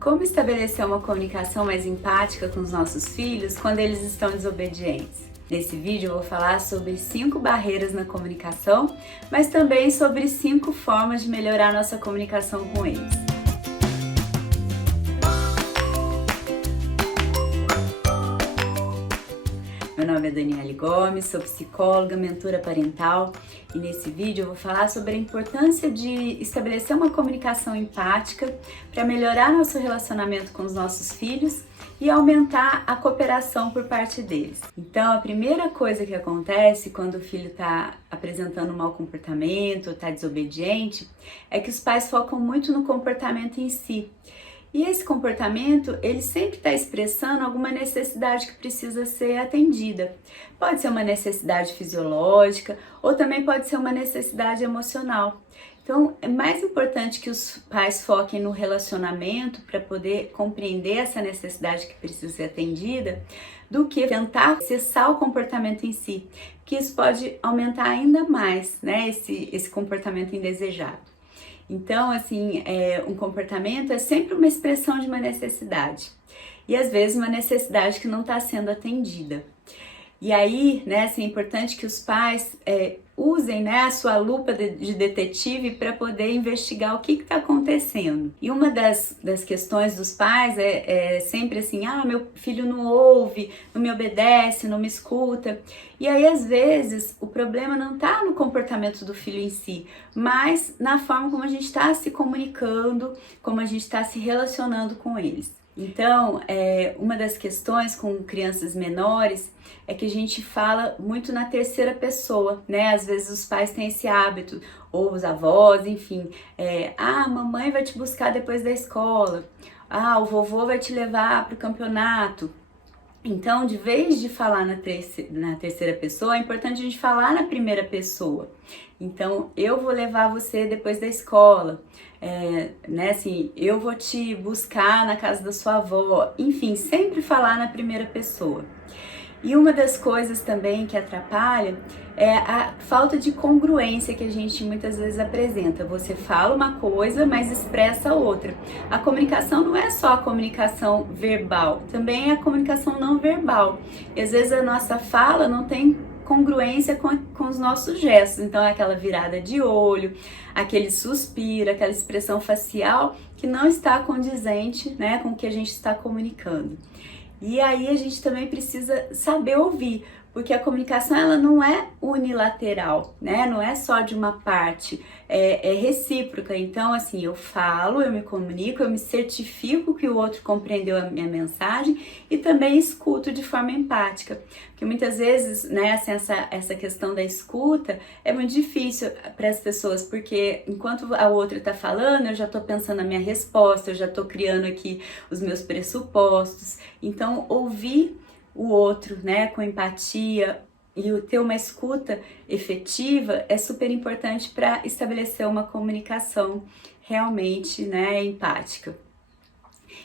Como estabelecer uma comunicação mais empática com os nossos filhos quando eles estão desobedientes? Nesse vídeo eu vou falar sobre 5 barreiras na comunicação, mas também sobre 5 formas de melhorar nossa comunicação com eles. Meu nome é Daniele Gomes, sou psicóloga, mentora parental e nesse vídeo eu vou falar sobre a importância de estabelecer uma comunicação empática para melhorar nosso relacionamento com os nossos filhos e aumentar a cooperação por parte deles. Então, a primeira coisa que acontece quando o filho está apresentando um mau comportamento, está desobediente, é que os pais focam muito no comportamento em si. E esse comportamento, ele sempre está expressando alguma necessidade que precisa ser atendida. Pode ser uma necessidade fisiológica ou também pode ser uma necessidade emocional. Então, é mais importante que os pais foquem no relacionamento para poder compreender essa necessidade que precisa ser atendida, do que tentar cessar o comportamento em si, que isso pode aumentar ainda mais, né, esse comportamento indesejado. Então, assim, um comportamento é sempre uma expressão de uma necessidade. E às vezes uma necessidade que não está sendo atendida. E aí, né, assim, é importante que os pais usem, né, a sua lupa de detetive para poder investigar o que está acontecendo. E uma das questões dos pais é sempre assim, meu filho não ouve, não me obedece, não me escuta. E aí, às vezes, o problema não está no comportamento do filho em si, mas na forma como a gente está se comunicando, como a gente está se relacionando com eles. Então, uma das questões com crianças menores é que a gente fala muito na terceira pessoa, né? Às vezes os pais têm esse hábito, ou os avós, enfim. Mamãe vai te buscar depois da escola. O vovô vai te levar para o campeonato. Então, de vez de falar na terceira pessoa, é importante a gente falar na primeira pessoa. Então, eu vou levar você depois da escola, né, assim, eu vou te buscar na casa da sua avó. Enfim, sempre falar na primeira pessoa. E uma das coisas também que atrapalha é a falta de congruência que a gente muitas vezes apresenta. Você fala uma coisa, mas expressa outra. A comunicação não é só a comunicação verbal, também é a comunicação não verbal. E às vezes a nossa fala não tem congruência com os nossos gestos. Então é aquela virada de olho, aquele suspiro, aquela expressão facial que não está condizente, né, com o que a gente está comunicando. E aí a gente também precisa saber ouvir, porque a comunicação ela não é unilateral, né? Não é só de uma parte, é recíproca. Então, assim, eu falo, eu me comunico, eu me certifico que o outro compreendeu a minha mensagem e também escuto de forma empática. Porque muitas vezes, né, assim, essa questão da escuta é muito difícil para as pessoas, porque enquanto a outra está falando, eu já estou pensando na minha resposta, eu já estou criando aqui os meus pressupostos. Então, ouvir o outro, né, com empatia e ter uma escuta efetiva é super importante para estabelecer uma comunicação realmente, né, empática.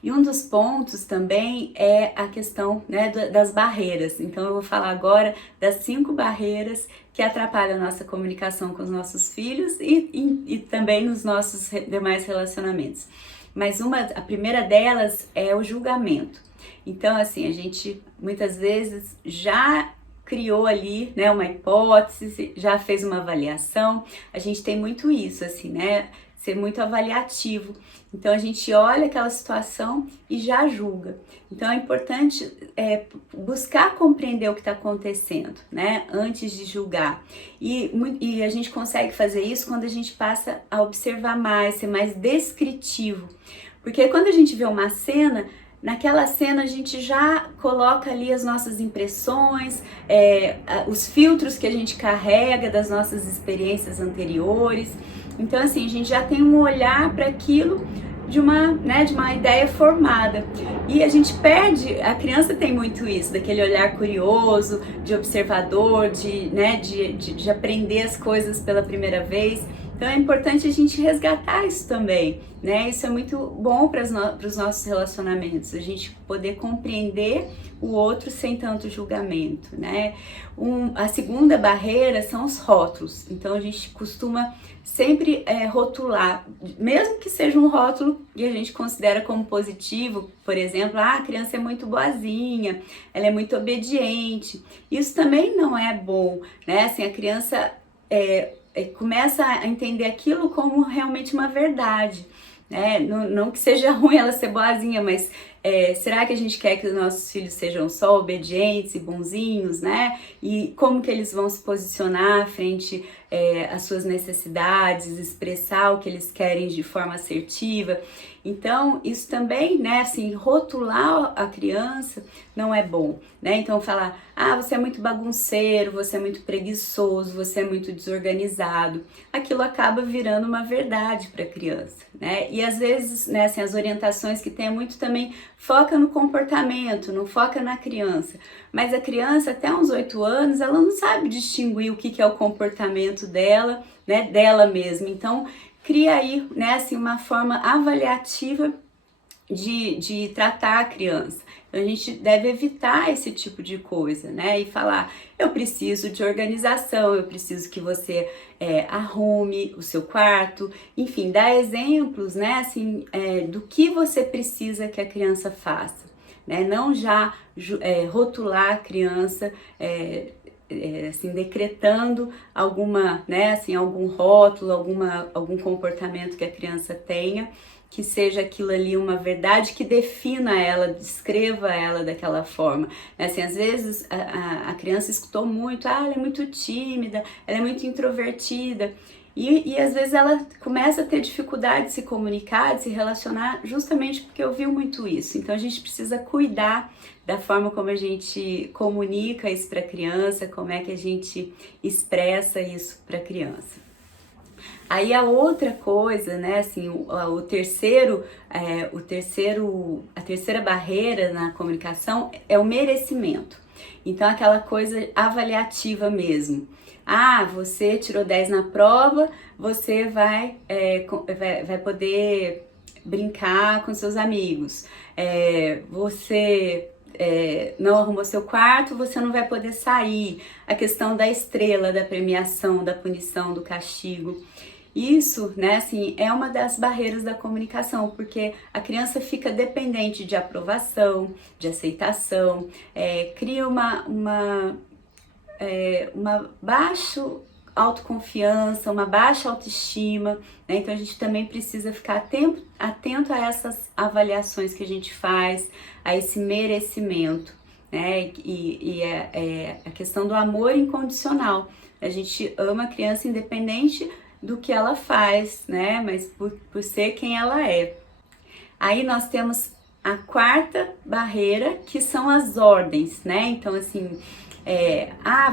E um dos pontos também é a questão, né, das barreiras. Então eu vou falar agora das 5 barreiras que atrapalham a nossa comunicação com os nossos filhos e também nos nossos demais relacionamentos. Mas a primeira delas é o julgamento. Então, assim, a gente muitas vezes já criou ali, né, uma hipótese, já fez uma avaliação. A gente tem muito isso, assim, né, ser muito avaliativo. Então, a gente olha aquela situação e já julga. Então, é importante buscar compreender o que está acontecendo, né, antes de julgar. E a gente consegue fazer isso quando a gente passa a observar mais, ser mais descritivo. Porque quando a gente vê uma cena, naquela cena a gente já coloca ali as nossas impressões, os filtros que a gente carrega das nossas experiências anteriores. Então, assim, a gente já tem um olhar para aquilo de uma ideia formada. E a gente perde, a criança tem muito isso, daquele olhar curioso, de observador, de aprender as coisas pela primeira vez. Então é importante a gente resgatar isso também, né? Isso é muito bom para os nossos relacionamentos, a gente poder compreender o outro sem tanto julgamento, né? A segunda barreira são os rótulos. Então a gente costuma sempre rotular, mesmo que seja um rótulo que a gente considera como positivo, por exemplo, a criança é muito boazinha, ela é muito obediente. Isso também não é bom, né? Assim, a criança começa a entender aquilo como realmente uma verdade, né? Não que seja ruim ela ser boazinha, mas será que a gente quer que os nossos filhos sejam só obedientes e bonzinhos, né? E como que eles vão se posicionar frente às suas necessidades, expressar o que eles querem de forma assertiva? Então, isso também, né, assim, rotular a criança não é bom, né? Então, falar, você é muito bagunceiro, você é muito preguiçoso, você é muito desorganizado, aquilo acaba virando uma verdade para a criança, né? E às vezes, né, assim, as orientações que tem muito também foca no comportamento, não foca na criança. Mas a criança, até uns 8 anos, ela não sabe distinguir o que é o comportamento dela, né, dela mesma. Então, cria aí, né, assim, uma forma avaliativa de tratar a criança. Então, a gente deve evitar esse tipo de coisa, né? E falar, eu preciso de organização, eu preciso que você arrume o seu quarto, enfim, dar exemplos, né, assim, do que você precisa que a criança faça, né? Não já rotular a criança, assim, decretando alguma, né, assim, algum rótulo, algum comportamento que a criança tenha, que seja aquilo ali uma verdade que defina ela, descreva ela daquela forma. Assim, às vezes a criança escutou muito, ela é muito tímida, ela é muito introvertida, e às vezes ela começa a ter dificuldade de se comunicar, de se relacionar, justamente porque ouviu muito isso. Então a gente precisa cuidar da forma como a gente comunica isso para a criança, como é que a gente expressa isso para a criança. Aí a outra coisa, né, assim, a terceira barreira na comunicação é o merecimento. Então aquela coisa avaliativa mesmo. Você tirou 10 na prova, você vai poder brincar com seus amigos. Você não arrumou seu quarto, você não vai poder sair. A questão da estrela, da premiação, da punição, do castigo. Isso, né, assim, é uma das barreiras da comunicação, porque a criança fica dependente de aprovação, de aceitação, cria uma baixa autoconfiança, uma baixa autoestima, né? Então a gente também precisa ficar atento a essas avaliações que a gente faz, a esse merecimento, né? E a questão do amor incondicional. A gente ama a criança independente do que ela faz, né? Mas por ser quem ela é. Aí nós temos a quarta barreira, que são as ordens, né? Então, assim,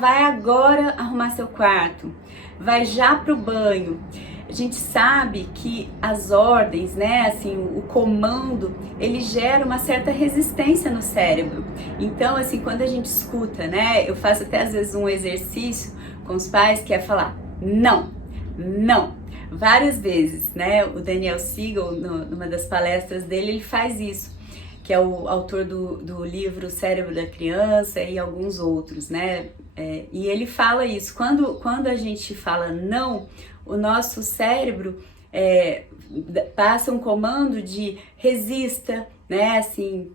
vai agora arrumar seu quarto, vai já pro banho. A gente sabe que as ordens, né, assim, o comando, ele gera uma certa resistência no cérebro. Então, assim, quando a gente escuta, né, eu faço até às vezes um exercício com os pais que é falar não, não, várias vezes, né? O Daniel Siegel, numa das palestras dele, ele faz isso, que é o autor do livro O Cérebro da Criança e alguns outros, né? E ele fala isso, quando a gente fala não, o nosso cérebro passa um comando de resista, né? Assim,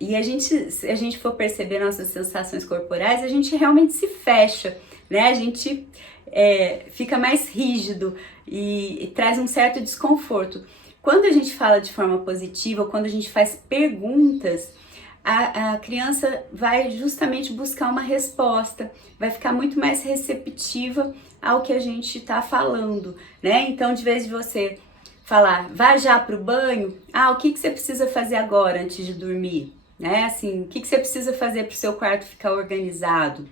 e se a gente for perceber nossas sensações corporais, a gente realmente se fecha, né? A gente fica mais rígido e traz um certo desconforto. Quando a gente fala de forma positiva, quando a gente faz perguntas, a criança vai justamente buscar uma resposta, vai ficar muito mais receptiva ao que a gente está falando, né? Então, de vez de você falar, vá já para o banho, o que você precisa fazer agora antes de dormir? Né? Assim, o que você precisa fazer para o seu quarto ficar organizado?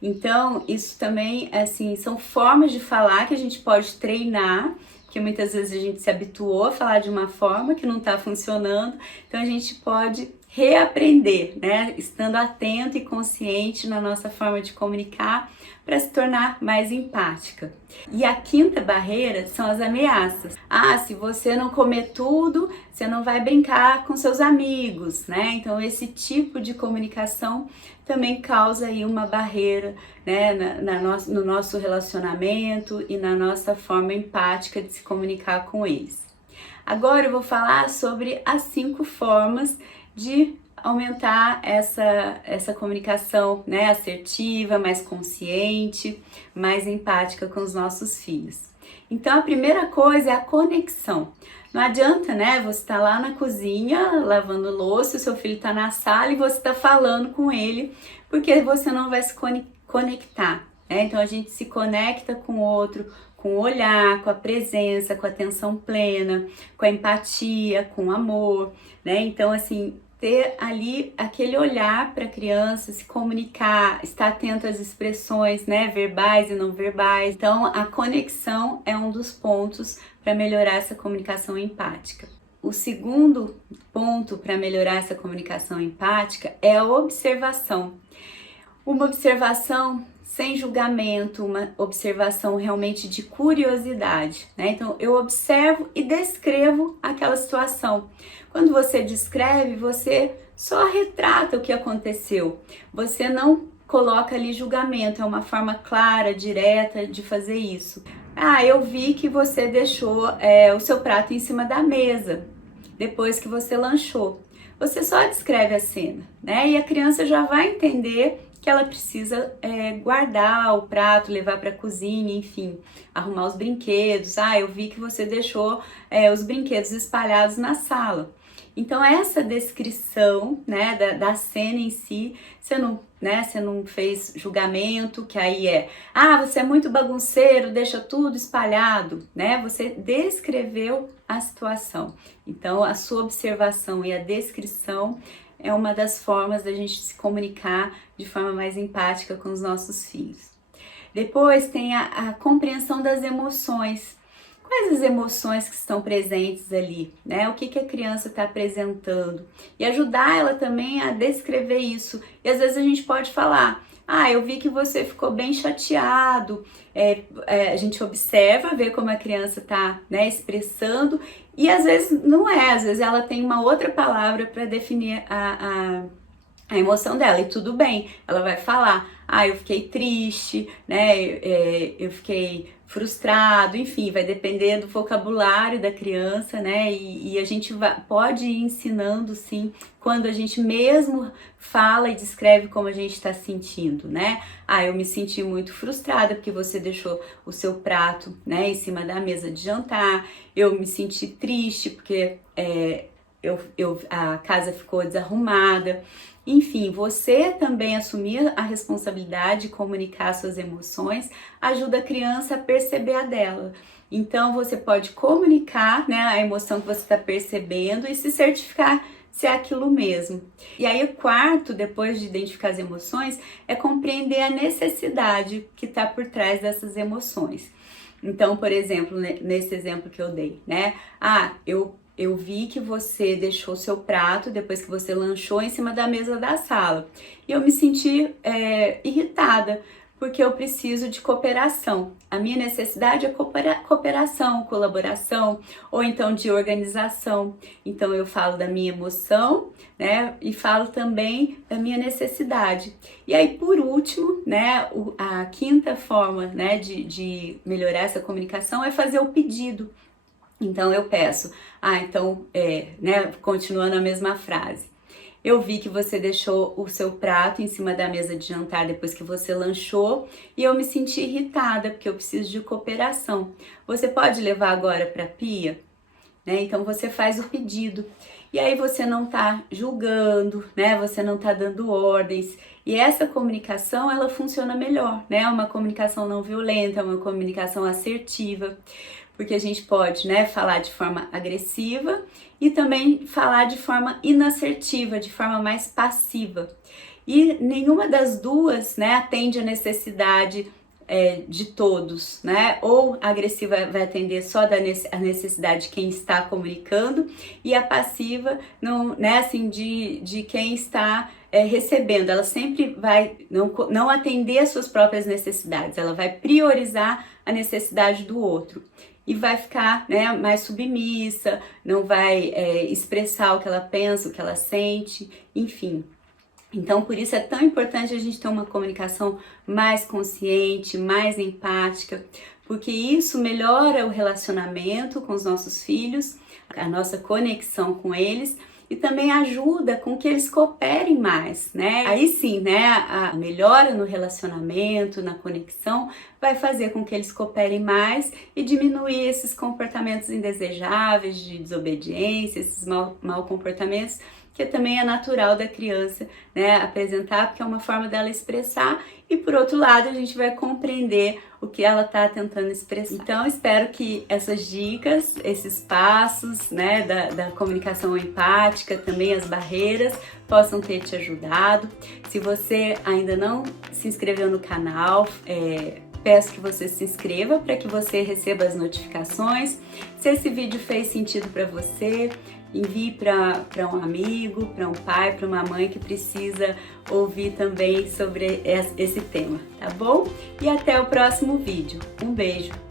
Então, isso também, assim, são formas de falar que a gente pode treinar, porque muitas vezes a gente se habituou a falar de uma forma que não está funcionando, então a gente pode reaprender, né? Estando atento e consciente na nossa forma de comunicar para se tornar mais empática. E a quinta barreira são as ameaças. Ah, se você não comer tudo, você não vai brincar com seus amigos, né? Então esse tipo de comunicação também causa aí uma barreira, né, no nosso relacionamento e na nossa forma empática de se comunicar com eles. Agora eu vou falar sobre as 5 formas de aumentar essa comunicação, né, assertiva, mais consciente, mais empática com os nossos filhos. Então a primeira coisa é a conexão. Não adianta, né, você tá lá na cozinha lavando louça, o seu filho tá na sala e você tá falando com ele, porque você não vai se conectar, né? Então a gente se conecta com o outro, com o olhar, com a presença, com a atenção plena, com a empatia, com o amor, né? Então assim, ter ali aquele olhar para a criança, se comunicar, estar atento às expressões, né, verbais e não verbais. Então, a conexão é um dos pontos para melhorar essa comunicação empática. O segundo ponto para melhorar essa comunicação empática é a observação. Uma observação sem julgamento, uma observação realmente de curiosidade, né? Então, eu observo e descrevo aquela situação. Quando você descreve, você só retrata o que aconteceu. Você não coloca ali julgamento, é uma forma clara, direta de fazer isso. Ah, eu vi que você deixou o seu prato em cima da mesa, depois que você lanchou. Você só descreve a cena, né? E a criança já vai entender que ela precisa guardar o prato, levar para a cozinha, enfim, arrumar os brinquedos. Ah, eu vi que você deixou os brinquedos espalhados na sala. Então essa descrição, né, da cena em si, você não fez julgamento, que aí você é muito bagunceiro, deixa tudo espalhado, né? Você descreveu a situação. Então a sua observação e a descrição é uma das formas da gente se comunicar de forma mais empática com os nossos filhos. Depois tem a compreensão das emoções. Quais as emoções que estão presentes ali, né? O que a criança está apresentando? E ajudar ela também a descrever isso. E às vezes a gente pode falar, eu vi que você ficou bem chateado. A gente observa, vê como a criança está, né, expressando, e às vezes não às vezes ela tem uma outra palavra para definir a emoção dela, e tudo bem, ela vai falar, eu fiquei triste, né, eu fiquei frustrado, enfim, vai depender do vocabulário da criança, né, e a gente pode ir ensinando, sim, quando a gente mesmo fala e descreve como a gente está sentindo, né, eu me senti muito frustrada porque você deixou o seu prato, né, em cima da mesa de jantar, eu me senti triste porque a casa ficou desarrumada. Enfim, você também assumir a responsabilidade de comunicar suas emoções ajuda a criança a perceber a dela. Então, você pode comunicar, né, a emoção que você está percebendo e se certificar se é aquilo mesmo. E aí, o quarto, depois de identificar as emoções, é compreender a necessidade que está por trás dessas emoções. Então, por exemplo, nesse exemplo que eu dei, né? Eu vi que você deixou seu prato depois que você lanchou em cima da mesa da sala. E eu me senti irritada, porque eu preciso de cooperação. A minha necessidade é cooperação, colaboração, ou então de organização. Então eu falo da minha emoção, né, e falo também da minha necessidade. E aí, por último, né, a quinta forma, né, de melhorar essa comunicação é fazer o pedido. Então eu peço, né, continuando a mesma frase. Eu vi que você deixou o seu prato em cima da mesa de jantar depois que você lanchou e eu me senti irritada porque eu preciso de cooperação. Você pode levar agora para a pia? Né? Então você faz o pedido. E aí você não está julgando, né? Você não está dando ordens. E essa comunicação, ela funciona melhor, né? Uma comunicação não violenta, uma comunicação assertiva. Porque a gente pode, né, falar de forma agressiva e também falar de forma inassertiva, de forma mais passiva. E nenhuma das duas, né, atende a necessidade de todos, né? Ou a agressiva vai atender só a necessidade de quem está comunicando, e a passiva não, né, assim, de quem está recebendo. Ela sempre vai não atender às suas próprias necessidades, ela vai priorizar a necessidade do outro. E vai ficar, né, mais submissa, não vai expressar o que ela pensa, o que ela sente, enfim. Então, por isso é tão importante a gente ter uma comunicação mais consciente, mais empática, porque isso melhora o relacionamento com os nossos filhos, a nossa conexão com eles, e também ajuda com que eles cooperem mais, né? Aí sim, né, a melhora no relacionamento, na conexão, vai fazer com que eles cooperem mais e diminuir esses comportamentos indesejáveis, de desobediência, esses mau comportamentos, que também é natural da criança, né, apresentar, porque é uma forma dela expressar, e por outro lado a gente vai compreender o que ela está tentando expressar. Então espero que essas dicas, esses passos, né, da comunicação empática, também as barreiras, possam ter te ajudado. Se você ainda não se inscreveu no canal, peço que você se inscreva para que você receba as notificações. Se esse vídeo fez sentido para você, envie para um amigo, para um pai, para uma mãe que precisa ouvir também sobre esse tema, tá bom? E até o próximo vídeo. Um beijo!